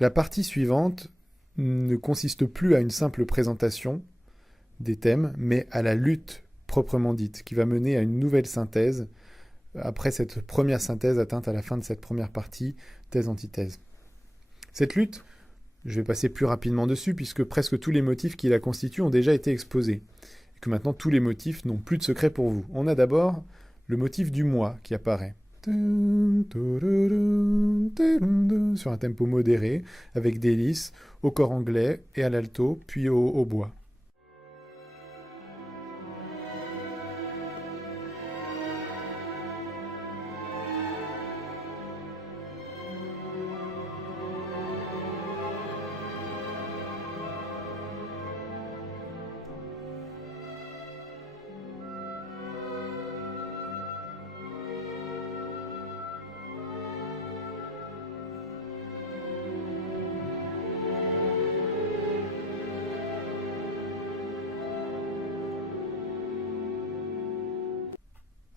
La partie suivante ne consiste plus à une simple présentation des thèmes, mais à la lutte proprement dite, qui va mener à une nouvelle synthèse, après cette première synthèse atteinte à la fin de cette première partie, thèse-antithèse. Cette lutte, je vais passer plus rapidement dessus, puisque presque tous les motifs qui la constituent ont déjà été exposés, et que maintenant tous les motifs n'ont plus de secret pour vous. On a d'abord le motif du moi qui apparaît, sur un tempo modéré, avec des lisses, au corps anglais et à l'alto, puis au hautbois.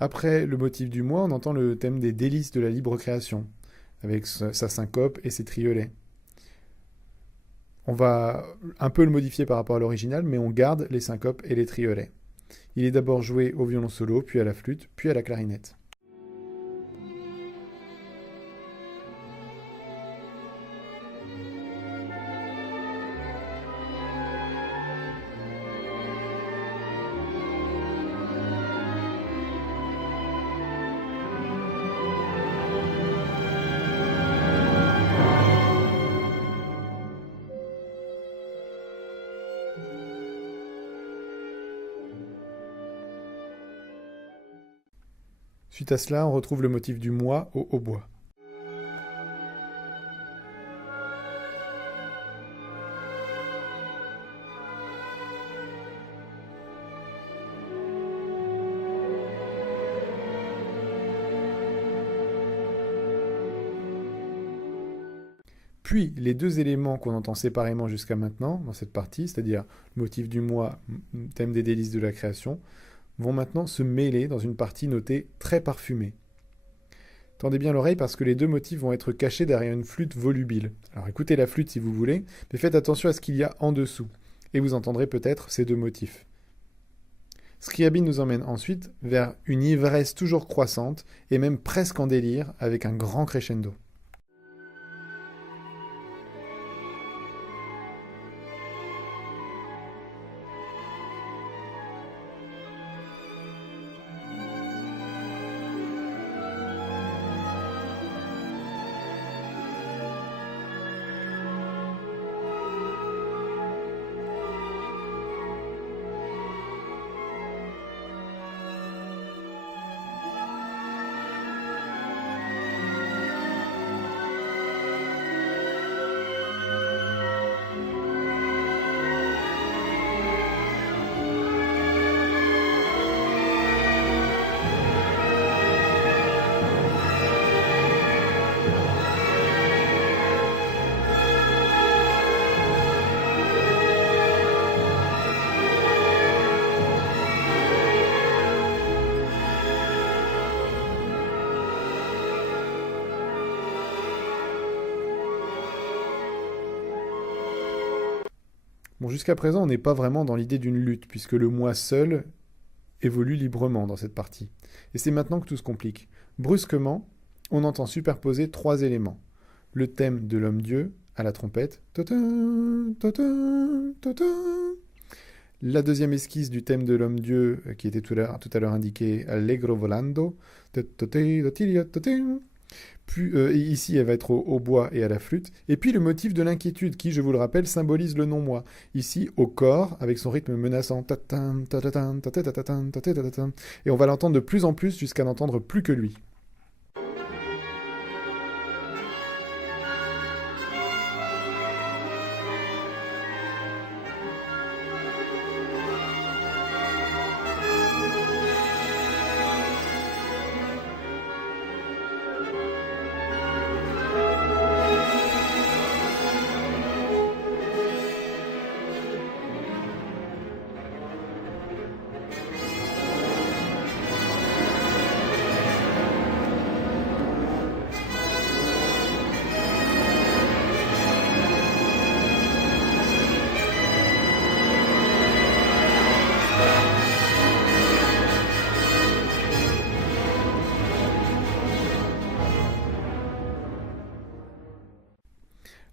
Après le motif du moi, on entend le thème des délices de la libre création, avec sa syncope et ses triolets. On va un peu le modifier par rapport à l'original, mais on garde les syncopes et les triolets. Il est d'abord joué au violon solo, puis à la flûte, puis à la clarinette. Suite à cela, on retrouve le motif du moi au hautbois. Puis, les deux éléments qu'on entend séparément jusqu'à maintenant, dans cette partie, c'est-à-dire le motif du moi, thème des délices de la création, vont maintenant se mêler dans une partie notée très parfumée. Tendez bien l'oreille parce que les deux motifs vont être cachés derrière une flûte volubile. Alors écoutez la flûte si vous voulez, mais faites attention à ce qu'il y a en dessous, et vous entendrez peut-être ces deux motifs. Scriabine nous emmène ensuite vers une ivresse toujours croissante, et même presque en délire, avec un grand crescendo. Bon, jusqu'à présent, on n'est pas vraiment dans l'idée d'une lutte, puisque le moi seul évolue librement dans cette partie. Et c'est maintenant que tout se complique. Brusquement, on entend superposer trois éléments. Le thème de l'homme-dieu à la trompette. La deuxième esquisse du thème de l'homme-dieu, qui était tout à l'heure indiqué, Allegro volando. Puis, ici, elle va être au bois et à la flûte. Et puis le motif de l'inquiétude, qui, je vous le rappelle, symbolise le non-moi. Ici, au corps, avec son rythme menaçant. Et on va l'entendre de plus en plus jusqu'à n'entendre plus que lui.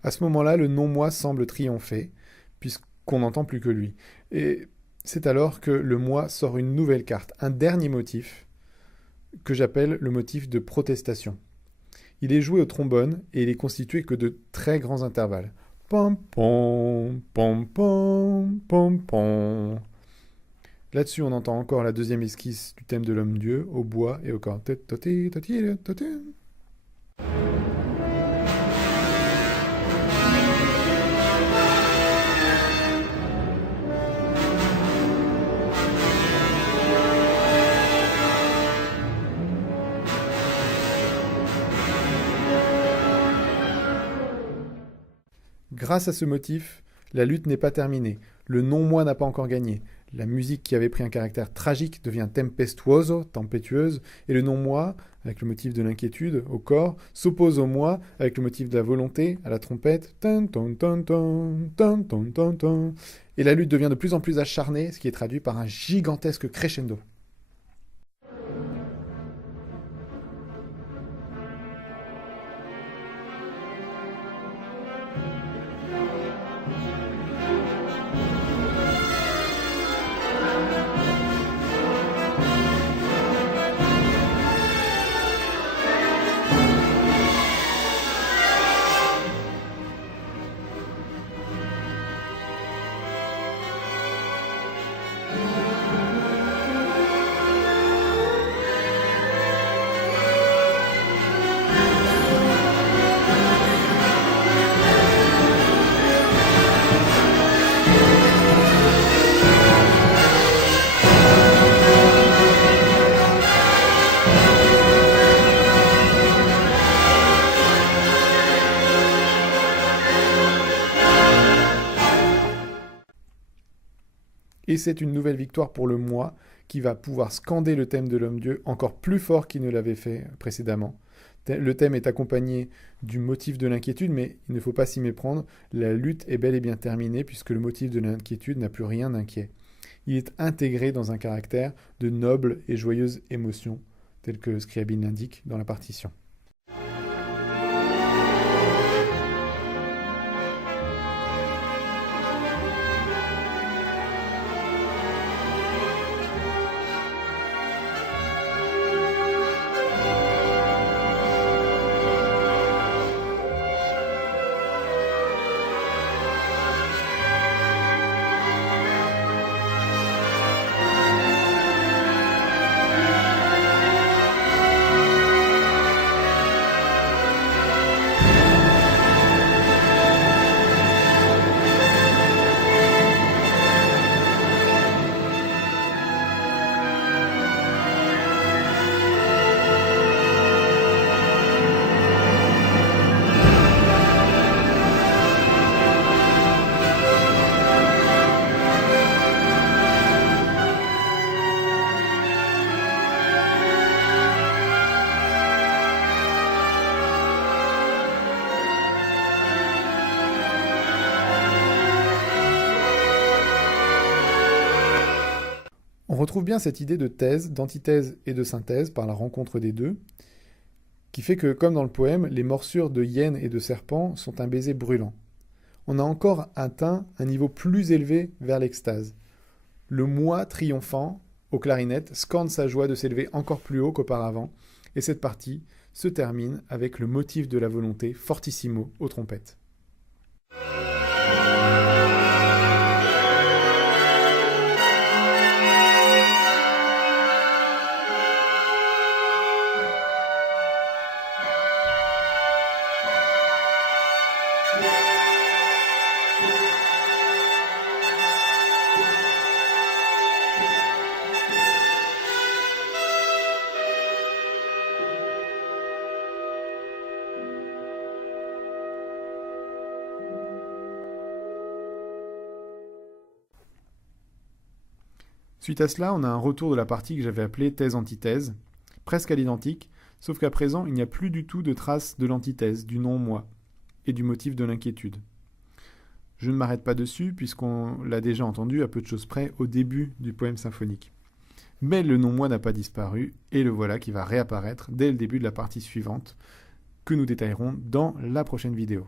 À ce moment-là, le non-moi semble triompher, puisqu'on n'entend plus que lui. Et c'est alors que le moi sort une nouvelle carte, un dernier motif, que j'appelle le motif de protestation. Il est joué au trombone et il est constitué que de très grands intervalles. Pom pom, pom pom, pom pom. Là-dessus, on entend encore la deuxième esquisse du thème de l'homme-dieu, au bois et au corps. Grâce à ce motif, la lutte n'est pas terminée. Le non-moi n'a pas encore gagné. La musique qui avait pris un caractère tragique devient tempestuoso, tempétueuse, et le non-moi, avec le motif de l'inquiétude au corps, s'oppose au moi avec le motif de la volonté à la trompette. Et la lutte devient de plus en plus acharnée, ce qui est traduit par un gigantesque crescendo. Et c'est une nouvelle victoire pour le moi qui va pouvoir scander le thème de l'homme-dieu encore plus fort qu'il ne l'avait fait précédemment. Le thème est accompagné du motif de l'inquiétude, mais il ne faut pas s'y méprendre. La lutte est bel et bien terminée puisque le motif de l'inquiétude n'a plus rien d'inquiet. Il est intégré dans un caractère de noble et joyeuse émotion, tel que Scriabine l'indique dans la partition. On retrouve bien cette idée de thèse, d'antithèse et de synthèse par la rencontre des deux, qui fait que, comme dans le poème, les morsures de hyène et de serpent sont un baiser brûlant. On a encore atteint un niveau plus élevé vers l'extase. Le moi triomphant, aux clarinettes, scande sa joie de s'élever encore plus haut qu'auparavant, et cette partie se termine avec le motif de la volonté, fortissimo, aux trompettes. Suite à cela, on a un retour de la partie que j'avais appelée thèse-antithèse, presque à l'identique, sauf qu'à présent, il n'y a plus du tout de trace de l'antithèse, du non-moi, et du motif de l'inquiétude. Je ne m'arrête pas dessus, puisqu'on l'a déjà entendu à peu de choses près au début du poème symphonique. Mais le non-moi n'a pas disparu, et le voilà qui va réapparaître dès le début de la partie suivante, que nous détaillerons dans la prochaine vidéo.